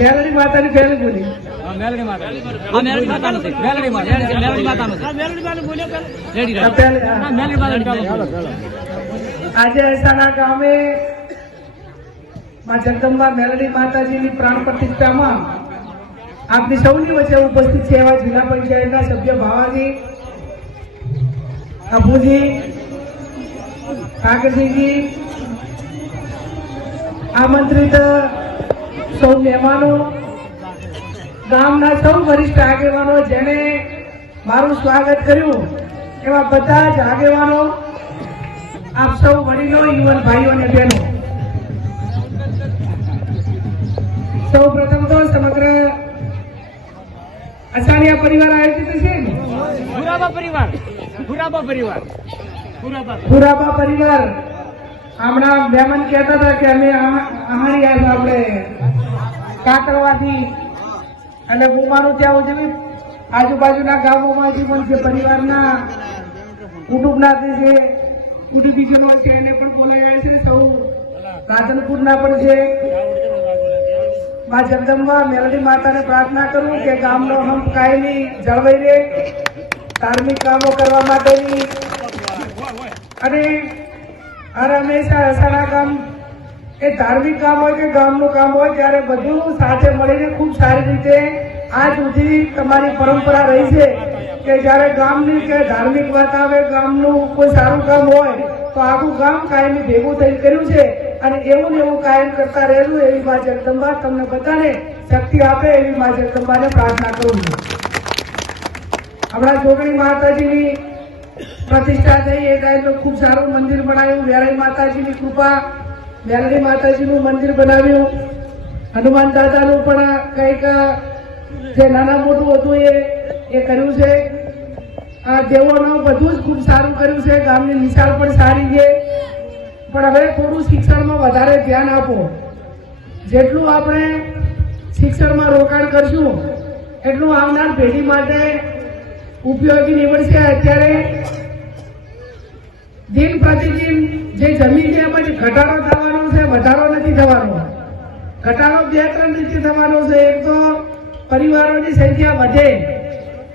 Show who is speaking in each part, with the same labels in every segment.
Speaker 1: મેલડી માતાની પહેલી બોલી.
Speaker 2: મેલડી માતા. મેલડી માતાનું છે મેલડી મેલડી માતાનું છે રેડી
Speaker 1: આ પહેલી
Speaker 2: મેલડી માતાનું
Speaker 1: આજે એસાના ગામે માં જગદંબા મેલડી માતાજીની પ્રાણ પ્રતિષ્ઠામાં આપની સૌની વચ્ચે ઉપસ્થિત છે એવા જિલ્લા પંચાયતના સભ્ય ભાવાજી અભુજી કાકરજીજી આમંત્રિત સૌ મહેમાનો ગામના સૌ વરિષ્ઠ આગેવાનો જેને મારું સ્વાગત કર્યું એવા બધા જ આગેવાનો આપ સૌ વડીલો યુવાન ભાઈઓ અને બહેનો. સૌ પ્રથમ તો સમગ્ર અસાનિયા પરિવાર આયોજિત છે ને?
Speaker 2: ભુરાબા પરિવાર ભુરાબા પરિવાર
Speaker 1: પરિવાર. હમણાં મહેમાન કહેતા હતા કે અમે આહારી આપણે કાકરવાથી અને બુમારું ત્યાં ઉજવી આજુબાજુના ગામોમાંથી પણ જે પરિવારના કુટુંબના જે છે, કુટુંબીજનો છે, એને પણ બોલાવ્યા છે સૌ. રાધનપુરના પણ છે મા જગદંબા, મેલડી માતાને પ્રાર્થના કરું કે ગામનો હમ કાયમી જળવાઈ રહે, ધાર્મિક કામો કરવા માટેની. અને હર હંમેશા અસાના કામ એ ધાર્મિક કામ હોય કે ગામનું કામ હોય, ત્યારે બધું સાથે મળીને ખૂબ સારી રીતે આજ સુધી તમારી પરંપરા રહી છે કે જ્યારે ગામની કે ધાર્મિક વાત આવે, ગામનું કોઈ સારું કામ હોય, તો આખું ગામ કાયમી ભેગું થઈ કર્યું છે અને એવું ને એવું કાયમ કરતા રહેલું એવી મા જગદંબા તમને બધાને શક્તિ આપે એવી મા જગદંબાને પ્રાર્થના કરું છું. હમણાં જોગણી માતાજીની પ્રતિષ્ઠા થઈ, એ ટાઈમ ખૂબ સારું મંદિર બનાવ્યું. વેરાઈ માતાજીની કૃપા વેરાઈ માતાજીનું મંદિર બનાવ્યું. હનુમાન દાદાનું પણ કંઈક જે નાના મોટું હતું એ એ કર્યું છે. આ દેવોનું બધું જ ખૂબ સારું કર્યું છે. ગામની નિશાળ પણ સારી છે. પણ હવે થોડું શિક્ષણમાં વધારે ધ્યાન આપો. જેટલું આપણે શિક્ષણમાં રોકાણ કરશું, એટલું આવનાર પેઢી માટે ઉપયોગી નીવડશે. અત્યારે દિન પ્રતિદિન જે જમીન છે એમાં ઘટાડો થવાનો છે, વધારો નથી થવાનો. ઘટાડો બે ત્રણ રીતે થવાનો છે, એક તો પરિવારોની સંખ્યા વધે,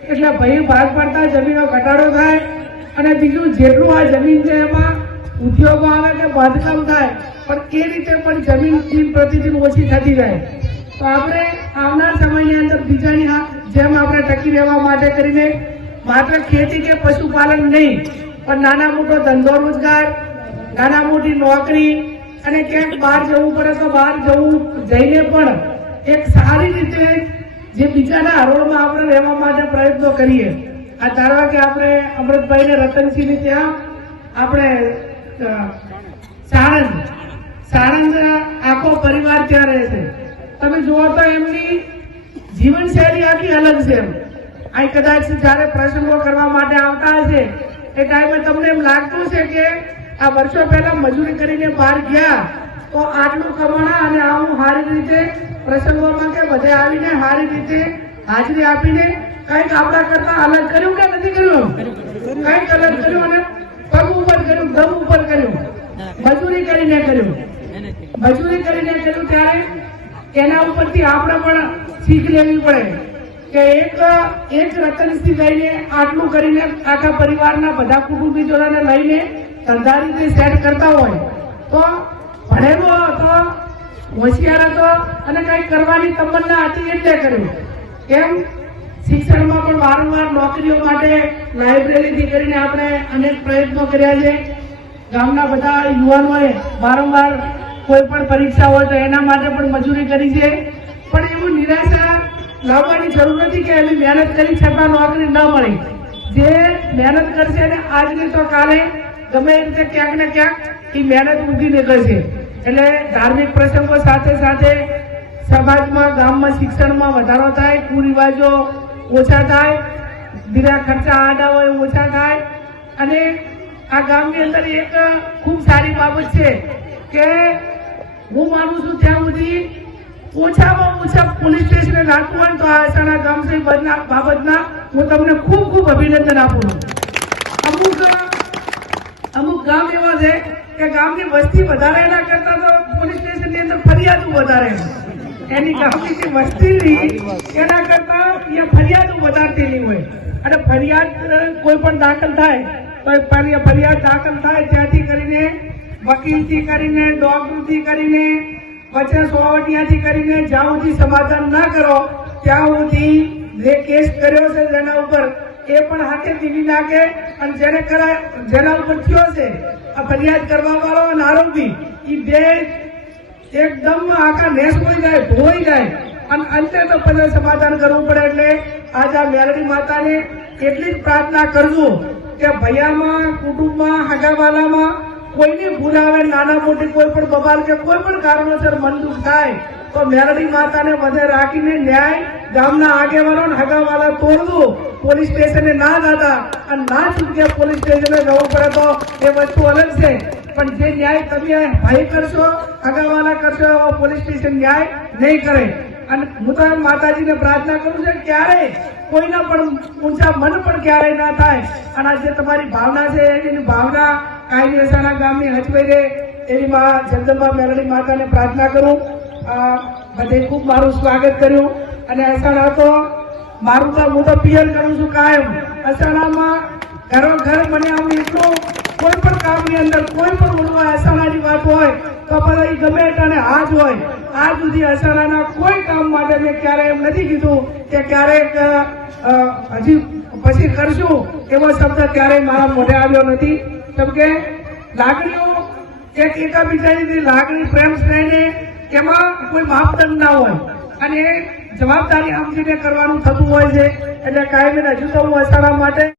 Speaker 1: એટલે ભય ભાગ પડતા જમીનો ઘટાડો થાય, અને બીજું જેટલું આ જમીન છે એમાં ઉદ્યોગો આવે કે બાંધકામ થાય, પણ એ રીતે પણ જમીન દિન પ્રતિદિન ઓછી થતી જાય. તો આપણે આવનાર સમયની અંદર બીજાની જેમ આપણે ટકી રહેવા માટે કરીને માત્ર ખેતી કે પશુપાલન નહીં, પણ નાના મોટો ધંધો રોજગાર નાના મોટી નોકરી અને ક્યાંક બહાર જવું પડે તો બહાર જવું જઈને પણ એક સારી રીતે જે બીજાના હરોળમાં આપણે રહેવા માટે પ્રયત્નો કરીએ. આ ધારવા કે આપણે અમૃતભાઈ ને રતનસિંહ ત્યાં આપણે સાણંદ સાણંદ આખો પરિવાર ત્યાં રહે છે. તમે જુઓ તો એમની જીવનશૈલી આખી અલગ છે એમ. અહીં કદાચ જ્યારે પ્રસંગો કરવા માટે આવતા હશે, એ ટાઈમે તમને એમ લાગતું છે કે આ વર્ષો પહેલા મજૂરી કરીને બહાર ગયા તો આટલું કમાણા અને આવું સારી રીતે પ્રસંગોમાં કે બધે આવીને સારી રીતે હાજરી આપીને કંઈક આપણા કરતા અલગ કર્યું કે નથી કર્યું? કંઈક અલગ કર્યું અને પગ ઉપર કર્યું દમ ઉપર કર્યું. મજૂરી કરીને કર્યું. મજૂરી કરીને કર્યું ત્યારે એના ઉપરથી આપણે પણ શીખ લેવી પડે કે એક એક રતનથી લઈને આટલું કરીને આખા પરિવારના બધા કુટુંબીજોને લઈને ધંધા રીતે સેટ કરતા હોય, તો ભણેલો હતો, હોશિયાર હતો અને કંઈ કરવાની તમન્ના હતી એટલે કર્યું. એમ શિક્ષણમાં પણ વારંવાર નોકરીઓ માટે લાઇબ્રેરીથી કરીને આપણે અનેક પ્રયત્નો કર્યા છે. ગામના બધા યુવાનોએ વારંવાર કોઈ પણ પરીક્ષા હોય તો એના માટે પણ મજૂરી કરી છે. પણ એવું નિરાશા લાવવાની જરૂર નથી કે એવી મહેનત કરી છતાં નોકરી ન મળી. જે મહેનત કરશે ને આજની તો કાલે ગમે એ રીતે ક્યાંક ને ક્યાંક એ મહેનત ઊંઘી નીકળે છે. એટલે ધાર્મિક પ્રસંગો સાથે સાથે સમાજમાં, ગામમાં, શિક્ષણમાં વધારો થાય, કુરિવાજો ઓછા થાય, બીજા ખર્ચા આડા હોય ઓછા થાય. અને આ ગામની અંદર એક ખૂબ સારી બાબત છે કે હું માનું છું ત્યાં સુધી ઓછામાં ઓછા પોલીસ સ્ટેશને રાખવું હોય તો આ આશાના ગામ બાબતના હું તમને ખૂબ ખૂબ અભિનંદન આપું છું. અમુક ગામ એવા છે કે ગામની વસ્તી વધારે એના કરતા તો પોલીસ સ્ટેશનની અંદર ફરિયાદો વધારે એની ગામની જે વસ્તી એના કરતા એ ફરિયાદો વધારતી હોય. અને ફરિયાદ કોઈ પણ દાખલ થાય તો ફરિયાદ દાખલ થાય, ત્યાંથી કરીને વકીલથી કરીને ડોક્ટરથી કરીને પછી સોવટિયાથી કરીને જ્યાં સુધી સમાધાન ના કરો, ત્યાં સુધી જે કેસ કર્યો છે તેના ઉપર એ પણ હાથે ટીવી નાખે અને જેને ખરા જેના ઉપર થયો છે, આ ફરિયાદ કરવા વાળો અને આરોપી એ બે એકદમ આખા નેસ હોય જાય ભોઈ જાય. અને અંતે તો પદે સમાધાન કરવું પડે એટલે આજ આ મેલડી માતાને એટલી જ પ્રાર્થના કરજો કે ભૈયામાં, કુટુંબમાં, હાગાવાલામાં કોઈની ભૂલ આવે, નાના મોટી કોઈ પણ બબાલ કે કોઈ પણ કારણોસર મન દુઃખ થાય, તો મેલડી માતાને વધે રાખીને ન્યાય ગામના આગેવાનો અને હગાવાલા તોડવું પોલીસ સ્ટેશને ના દાદા અને ના ચૂક્યા પોલીસ સ્ટેશને જવું પડે તો એ વસ્તુ અલગ છે. પણ જે ન્યાય તમે ભાઈ કરશો, હગાવાલા કરશો એવો પોલીસ સ્ટેશન ન્યાય નહીં કરે. અને હું તો માતાજીને પ્રાર્થના કરું છું ક્યારે કોઈના પણ ઊંચા મન પણ ક્યારેય ના થાય. અને આ જે તમારી ભાવના છે, એની ભાવના કાયમી અસાના ગામની હચવાઈ રહે એની મા જગદંબા મેરડી માતાને પ્રાર્થના કરું. બધે ખૂબ મારું સ્વાગત કર્યું. અને અસાણા તો મારું તો હું તો પિયર કરું છું કાયમ. અસાણામાં ઘરો ઘર મને આમ એટલું કોઈ પણ કામની અંદર કોઈ પણ બોલવા અસાણાની વાત હોય તો પછી ગમે તને હાથ હોય. આજ સુધી અસાણાના કોઈ કામ માટે મેં ક્યારે એમ નથી કીધું કે ક્યારેક હજી પછી કરશું એવો શબ્દ ક્યારેય મારા મોઢે આવ્યો નથી. કેમ કે લાગણીઓ એક એકબીજાની લાગણી પ્રેમ સ્નેહને એમાં કોઈ માપદંડ ના હોય. અને જવાબદારી સમજીને કરવાનું થતું હોય છે એટલે કાયમી રજૂ તો હું અસાણા માટે